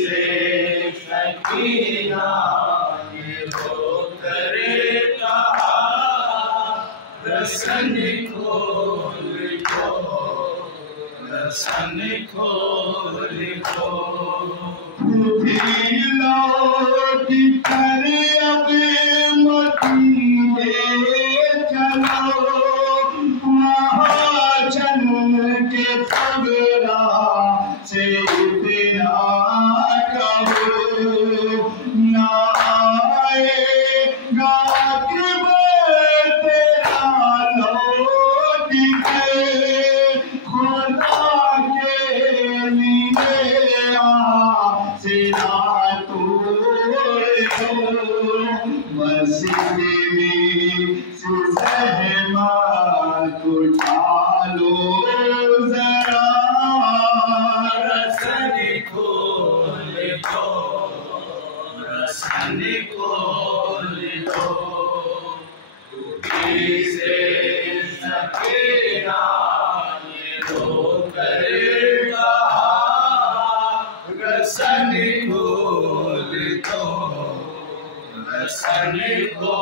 سے سکینہ یہ رو کرے کہا رسن کھول کو رسن کھول کو لوٹ کر اب مدینے چلو وہاں چل کے صبرا سے اتنا کہو نہ آئے گا کہ تیرا لوٹ کے خدا کے لیے آسنا توڑ دو مسجد میں سے زحمت اٹھالو ذرا رسن کھول دو رسن کھول دو ٹوٹی سے سکینہ یہ رو کر کہا رسن کھول دو رسن کھول